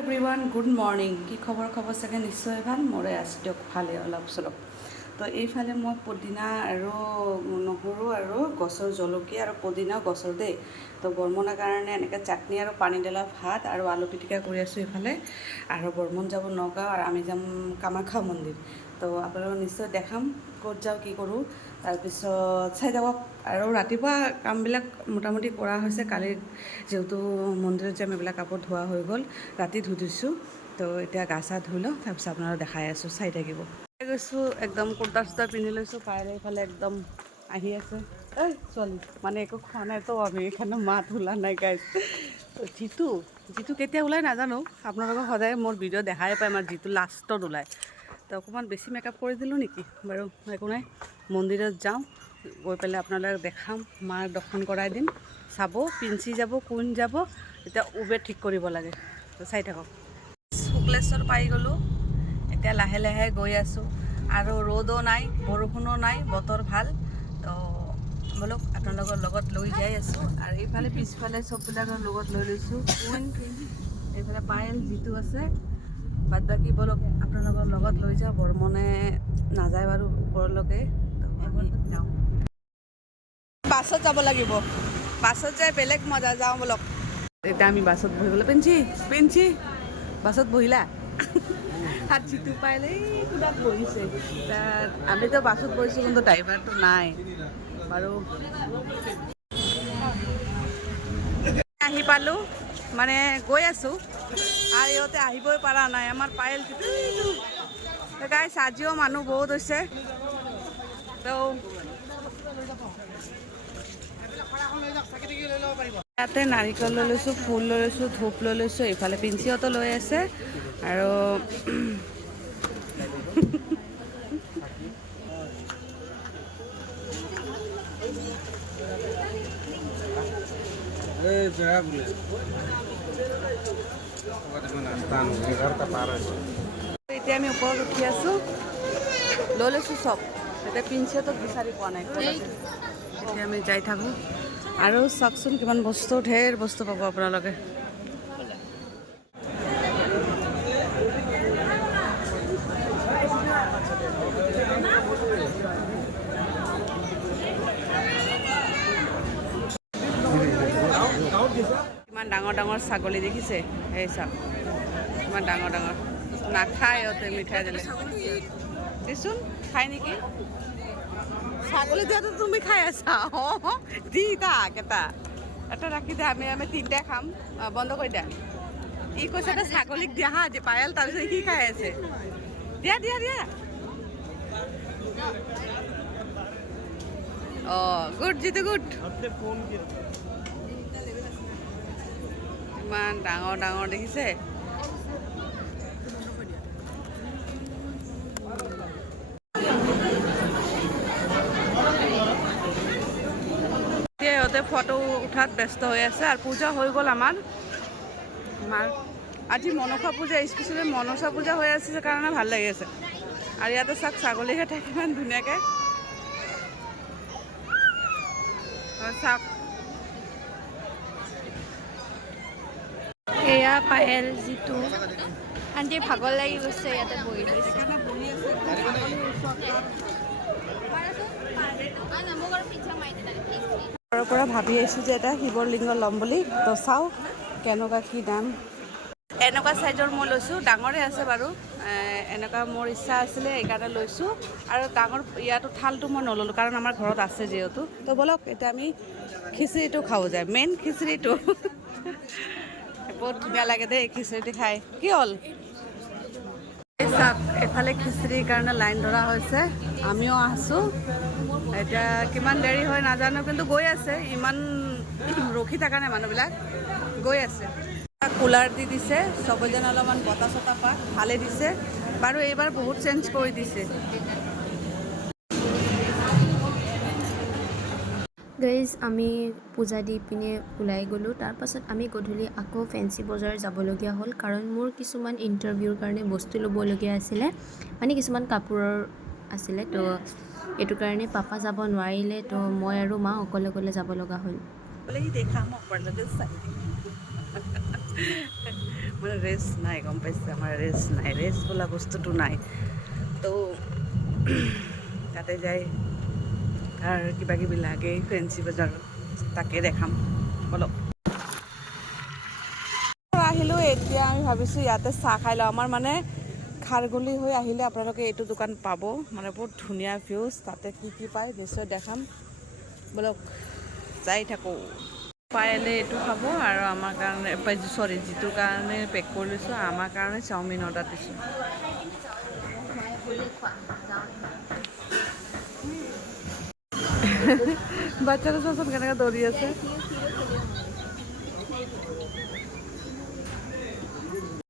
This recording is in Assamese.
Everyone good morning. কি খবৰ চাগে নিশ্চয় ভাল, মোৰে আছে দিয়ক ভালে অলপ চলপ। তো এইফালে মই পদিনা আৰু নহৰু আৰু গছৰ জলকীয়া আৰু পদিনাও গছৰ দেই। তো বৰ্মনৰ কাৰণে এনেকৈ চাটনি আৰু পানী ঢালা ভাত আৰু আলু পিটিকা কৰি আছোঁ এইফালে। আৰু বৰ্মন যাব নগাঁও আৰু আমি যাম কামাখ্যা মন্দিৰ। তো আপোনালোকক নিশ্চয় দেখাম ক'ত যাওঁ কি কৰোঁ, তাৰপিছত চাই যাব। আৰু ৰাতিপুৱা কামবিলাক মোটামুটি কৰা হৈছে, কালি যিহেতু মন্দিৰত যাম এইবিলাক কাপোৰ ধোৱা হৈ গ'ল, ৰাতি ধুই দিছোঁ। তো এতিয়া গা চা ধুই লওঁ, তাৰপিছত আপোনালোকক দেখাই আছোঁ, চাই থাকিব। গৈছোঁ একদম কুৰ্তা চুৰ্তা পিন্ধি লৈছোঁ, পায়েৰে এইফালে একদম আহি আছে। এই ছোৱালী মানে একো খোৱা নাইতো, আমি এইখানে মাত ওলা নাই গাইজ। যিটো কেতিয়া ওলাই নাজানো, আপোনালোকক সদায় মোৰ ভিডিঅ' দেখাই পায়, আমাৰ যিটো লাষ্টত ওলায়। তো অকণমান বেছি মেকআপ কৰি দিলোঁ নেকি বাৰু, একো নাই। মন্দিৰত যাওঁ, গৈ পেলাই আপোনালোকক দেখাম, মাৰ দৰ্শন কৰাই দিম। চাব পিঞ্চি যাব, কোন যাব, এতিয়া উবেৰ ঠিক কৰিব লাগে। তো চাই থাকক। শুক্লেশ্বৰ পাই গ'লোঁ, এতিয়া লাহে লাহে গৈ আছোঁ। আৰু ৰ'দো নাই, বৰষুণো নাই, বতৰ ভাল। তো বলক আপোনালোকৰ লগত লৈ যাই আছোঁ। আৰু এইফালে পিছফালে চববিলাকৰ লগত লৈ লৈছোঁ। কোন এইফালে পায়েল যিটো আছে, বাদ বাকী বলক আপোনালোকৰ লগত লৈ যাওঁ। বৰ্মনে নাযায় বাৰু ওপৰলৈকে, তো আমি যাওঁ। বাছত যাব লাগিব, বাছত যাই বেলেগ মজা, যাওঁ বলক। এতিয়া আমি বাছত বহিবলৈ পেঞ্চি বাছত বহিলা হাত যিটো পাইলে কোনাত বহিছে। আমিতো বাছত বহিছোঁ, কিন্তু ড্ৰাইভাৰটো নাই বাৰু। আহি পালোঁ, মানে গৈ আছোঁ আৰু ইহঁতে আহিবই পৰা নাই। আমাৰ পায়েল গাইছ, আজিও মানুহ বহুত হৈছে। তো ইয়াতে নাৰিকল লৈ লৈছোঁ, ফুল লৈ লৈছোঁ, ধূপ লৈ লৈছোঁ। এইফালে পিঞ্চিহঁতো লৈ আছে। আৰু এতিয়া আমি ওপৰত উঠি আছোঁ, লৈ লৈছোঁ চব। এতিয়া পিঞ্চিহঁতক বিচাৰি পোৱা নাই, এতিয়া আমি যাই থাকোঁ। আৰু চাওকচোন কিমান বস্তু, ঢেৰ বস্তু পাব আপোনালোকে। কিমান ডাঙৰ ডাঙৰ ছাগলী দেখিছে, এই চাওক কিমান ডাঙৰ ডাঙৰ। নাখায় ইহঁতে মিঠাই দিলে, দেচোন খাই নেকি। ছাগলী দিয়াটো তুমি খাই আছা, দি তাক এটা ৰাখি দে, আমি তিনিটাই খাম। বন্ধ কৰি দিয়া। ই কৈছে এটা ছাগলীক দিয়া হা পায়েল, তাৰপিছত সি খাই আছে। দিয়া দিয়া দিয়া। অঁ গুড, জিতু গুড। ইমান ডাঙৰ ডাঙৰ দেখিছে। এতিয়া সিহঁতে ফটো উঠাত ব্যস্ত হৈ আছে। আৰু পূজা হৈ গ'ল আমাৰ আজি মনসা পূজা, স্পেচিয়েলি মনসা পূজা হৈ আছে কাৰণে ভাল লাগি আছে। আৰু ইয়াতে চাওক ছাগলীকেইটা কিমান ধুনীয়াকৈ চাওক। এয়া পায়েল যিটো আন্টি ভাগৰ লাগি গৈছে, ইয়াতে বহি লৈছে। ঘৰৰ পৰা ভাবি আহিছোঁ যে এটা শিৱৰ লিংগ ল'ম বুলি। তো চাওঁ কেনেকুৱা কি দাম। এনেকুৱা চাইজৰ মই লৈছোঁ, ডাঙৰে আছে বাৰু। এনেকুৱা মোৰ ইচ্ছা আছিলে, সেইকাৰণে লৈছোঁ। আৰু ডাঙৰ ইয়াতো থালটো মই নল'লোঁ, কাৰণ আমাৰ ঘৰত আছে যিহেতু। তো ব'লক এতিয়া আমি খিচিৰিটো খাওঁ যায়, মেইন খিচিৰিটো। বহুত ধুনীয়া লাগে দেই খিচিৰিটো খাই। কি হ'ল চাওক, এফালে খিচিৰিৰ কাৰণে লাইন ধৰা হৈছে, আমিও আছোঁ। এতিয়া কিমান দেৰি হয় নাজানো, কিন্তু গৈ আছে। ইমান ৰখি থকা নাই, মানুহবিলাক গৈ আছে। কুলাৰ দি দিছে, চবে যেন অলপমান বতাহ চতাহ পাক, ভালে দিছে বাৰু। এইবাৰ বহুত চেঞ্জ কৰি দিছে। গাইজ, আমি পূজা দি পিনে ওলাই গ'লোঁ। তাৰপাছত আমি গধূলি আকৌ ফেঞ্চি বজাৰ যাবলগীয়া হ'ল, কাৰণ মোৰ কিছুমান ইণ্টাৰভিউৰ কাৰণে বস্তু ল'বলগীয়া আছিলে, মানে কিছুমান কাপোৰৰ আছিলে। তো এইটো কাৰণে পাপা যাব নোৱাৰিলে, তো মই আৰু মা অকলে অকলে যাব লগা হ'ল। মানে ৰেষ্ট নাই, গম পাইছে, আমাৰ ৰেষ্ট নাই, ৰেষ্ট বোলা বস্তুটো নাই। তো তাতে যাই তাৰ কিবা কিবি লাগে ফেঞ্চি বজাৰ, তাকে দেখাম বলক। আহিলোঁ, এতিয়া আমি ভাবিছোঁ ইয়াতে চাহ খাই লওঁ। আমাৰ মানে খাৰঘুলি হৈ আহিলে আপোনালোকে এইটো দোকান পাব, মানে বহুত ধুনীয়া ভিউজ, তাতে কি কি পায় নিশ্চয় দেখাম বলক, যাই থাকোঁ। পায়েলে এইটো খাব আৰু আমাৰ কাৰণে চৰি যিটোৰ কাৰণে পেক কৰি লৈছোঁ, আমাৰ কাৰণে চাওমিন অৰ্ডাৰ দিছোঁ। বাচ্চাটো চোৱাচোন কেনেকৈ দৌৰি আছে।